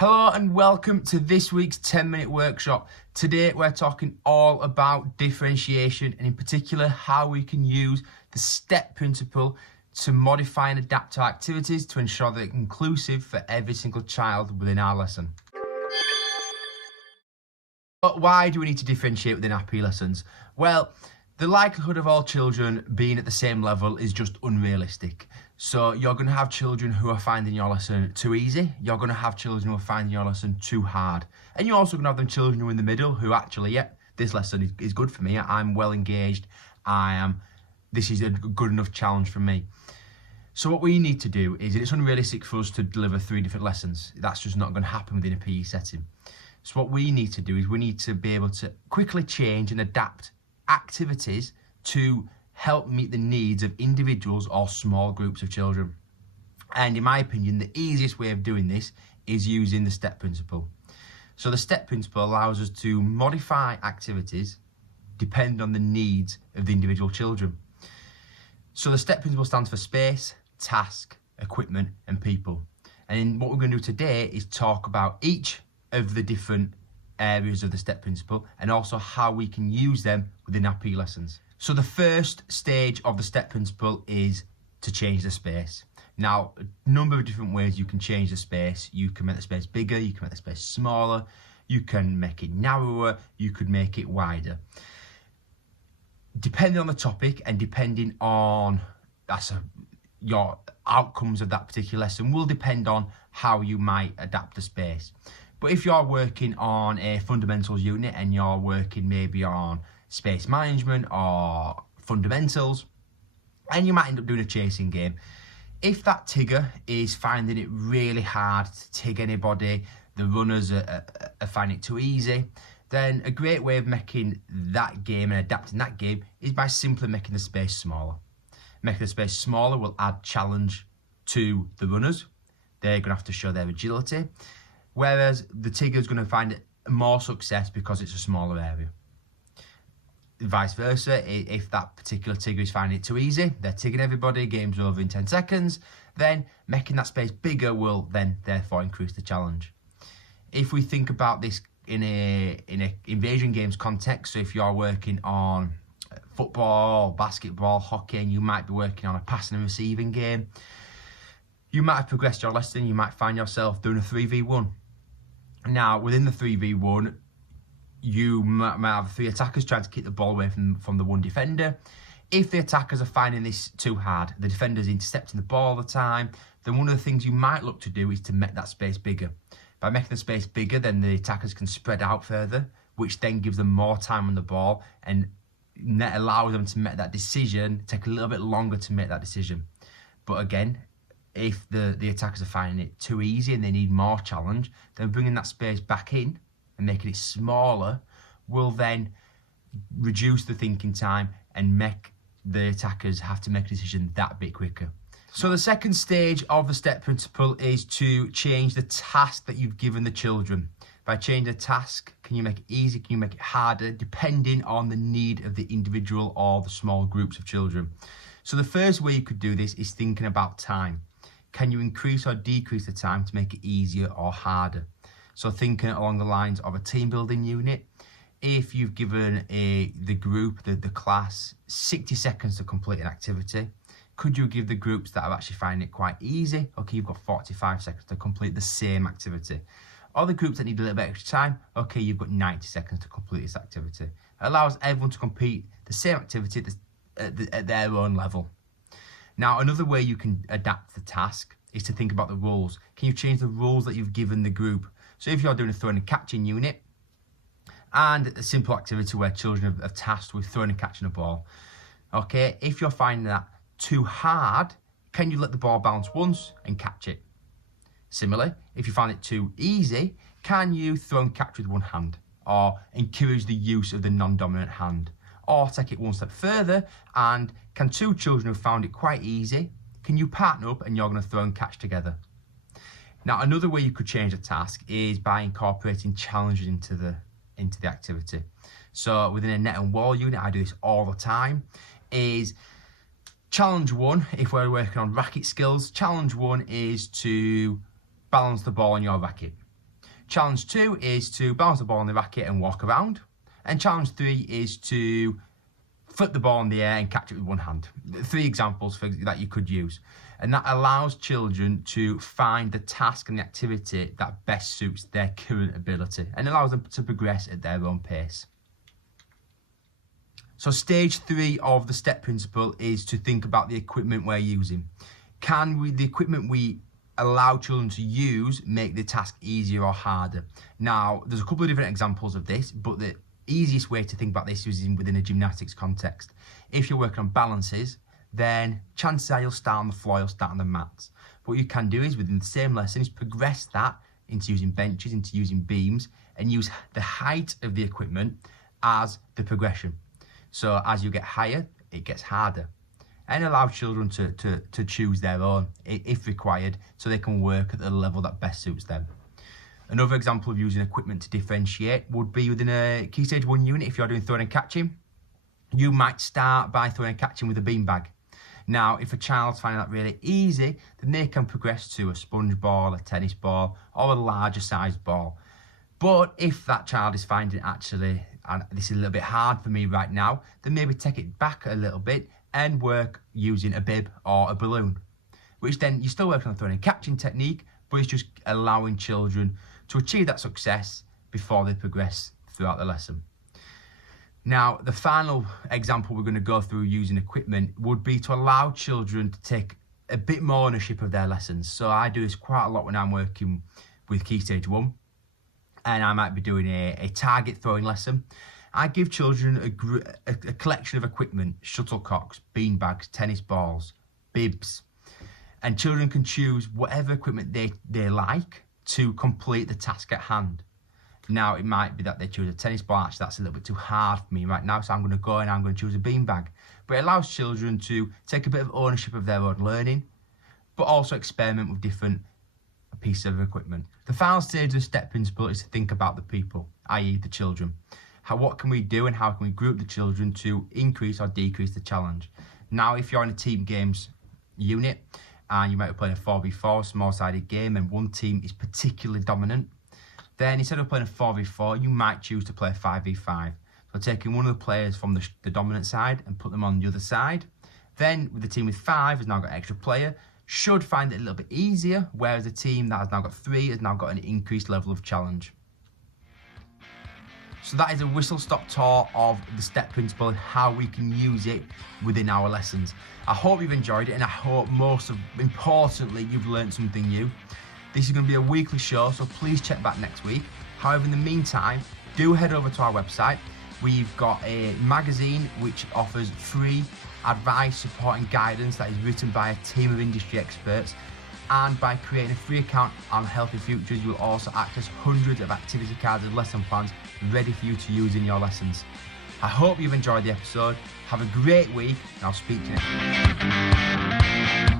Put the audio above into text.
Hello and welcome to this week's 10-minute workshop. Today we're talking all about differentiation and in particular how we can use the STEP principle to modify and adapt our activities to ensure they're inclusive for every single child within our lesson. But why do we need to differentiate within our PE lessons? Well, the likelihood of all children being at the same level is just unrealistic. So you're going to have children who are finding your lesson too easy. You're going to have children who are finding your lesson too hard. And you're also going to have them children who are in the middle who actually, this lesson is good for me. I'm well engaged. This is a good enough challenge for me. So what we need to do is, it's unrealistic for us to deliver 3 different lessons. That's just not going to happen within a PE setting. So what we need to do is we need to be able to quickly change and adapt activities to help meet the needs of individuals or small groups of children. And in my opinion, the easiest way of doing this is using the STEP principle. So the STEP principle allows us to modify activities depending on the needs of the individual children. So the STEP principle stands for space, task, equipment, and people. And what we're going to do today is talk about each of the different areas of the STEP principle and also how we can use them within our PE lessons. So the first stage of the STEP principle is to change the space. Now, a number of different ways you can change the space. You can make the space bigger, you can make the space smaller, you can make it narrower, you could make it wider. Depending on the topic and depending on your outcomes of that particular lesson will depend on how you might adapt the space. But if you're working on a fundamentals unit and you're working maybe on space management or fundamentals, and you might end up doing a chasing game, if that Tigger is finding it really hard to tig anybody, the runners are finding it too easy, then a great way of making that game and adapting that game is by simply making the space smaller. Making the space smaller will add challenge to the runners. They're going to have to show their agility. Whereas the Tigger is going to find more success because it's a smaller area. Vice versa, if that particular Tigger is finding it too easy, they're tigging everybody, game's over in 10 seconds, then making that space bigger will then therefore increase the challenge. If we think about this in a invasion games context, so if you're working on football, basketball, hockey, and you might be working on a passing and receiving game, you might have progressed your lesson, you might find yourself doing a 3v1. Now, within the 3v1, you might have 3 attackers trying to keep the ball away from the 1 defender. If the attackers are finding this too hard, the defender's intercepting the ball all the time, then one of the things you might look to do is to make that space bigger. By making the space bigger, then the attackers can spread out further, which then gives them more time on the ball and allows them to make that decision, take a little bit longer to make that decision. But again, if the attackers are finding it too easy and they need more challenge, then bringing that space back in and making it smaller will then reduce the thinking time and make the attackers have to make a decision that bit quicker. So the second stage of the STEP principle is to change the task that you've given the children. By changing the task, can you make it easy, can you make it harder, depending on the need of the individual or the small groups of children. So the first way you could do this is thinking about time. Can you increase or decrease the time to make it easier or harder? So thinking along the lines of a team building unit, if you've given the group, the class, 60 seconds to complete an activity, could you give the groups that are actually finding it quite easy, okay, you've got 45 seconds to complete the same activity. Or the groups that need a little bit extra time, okay, you've got 90 seconds to complete this activity. It allows everyone to complete the same activity at their own level. Now, another way you can adapt the task is to think about the rules. Can you change the rules that you've given the group? So if you're doing a throwing and catching unit and a simple activity where children are tasked with throwing and catching a ball, okay, if you're finding that too hard, can you let the ball bounce once and catch it? Similarly, if you find it too easy, can you throw and catch with one hand or encourage the use of the non-dominant hand? Or take it one step further, and can 2 children who found it quite easy, can you partner up and you're going to throw and catch together? Now, another way you could change a task is by incorporating challenges into the activity. So within a net and wall unit, I do this all the time, is challenge 1, if we're working on racket skills, challenge 1 is to balance the ball on your racket. Challenge 2 is to bounce the ball on the racket and walk around. And challenge 3 is to flip the ball in the air and catch it with one hand. 3 examples that you could use. And that allows children to find the task and the activity that best suits their current ability and allows them to progress at their own pace. So stage 3 of the STEP principle is to think about the equipment we're using. Can the equipment we allow children to use make the task easier or harder? Now, there's a couple of different examples of this, but the easiest way to think about this is within a gymnastics context. If you're working on balances, then chances are you'll start on the floor, you'll start on the mats. What you can do is within the same lesson is progress that into using benches, into using beams, and use the height of the equipment as the progression. So as you get higher, it gets harder. And allow children to choose their own, if required, so they can work at the level that best suits them. Another example of using equipment to differentiate would be within a Key Stage 1 unit. If you're doing throwing and catching, you might start by throwing and catching with a beanbag. Now, if a child's finding that really easy, then they can progress to a sponge ball, a tennis ball, or a larger sized ball. But if that child is finding actually, and this is a little bit hard for me right now, then maybe take it back a little bit and work using a bib or a balloon, which then you're still working on throwing and catching technique, but it's just allowing children to achieve that success before they progress throughout the lesson. Now, the final example we're going to go through using equipment would be to allow children to take a bit more ownership of their lessons. So I do this quite a lot when I'm working with Key Stage 1, and I might be doing a target throwing lesson. I give children a collection of equipment: shuttlecocks, beanbags, tennis balls, bibs, and children can choose whatever equipment they like to complete the task at hand. Now, it might be that they choose a tennis ball. Actually, that's a little bit too hard for me right now, so I'm going to go and I'm going to choose a beanbag. But it allows children to take a bit of ownership of their own learning, but also experiment with different pieces of equipment. The final stage of the STEP principle is to think about the people, i.e. the children. What can we do and how can we group the children to increase or decrease the challenge? Now, if you're in a team games unit and you might be playing a 4v4, small-sided game, and one team is particularly dominant, then instead of playing a 4v4, you might choose to play a 5v5. So taking one of the players from the dominant side and put them on the other side. Then with the team with 5 has now got an extra player, should find it a little bit easier, whereas the team that has now got 3 has now got an increased level of challenge. So that is a whistle-stop tour of the STEP principle and how we can use it within our lessons. I hope you've enjoyed it, and I hope importantly, you've learned something new. This is going to be a weekly show, so please check back next week. However, in the meantime, do head over to our website. We've got a magazine which offers free advice, support and guidance that is written by a team of industry experts. And by creating a free account on Healthy Futures, you will also access hundreds of activity cards and lesson plans ready for you to use in your lessons. I hope you've enjoyed the episode. Have a great week, and I'll speak to you next week.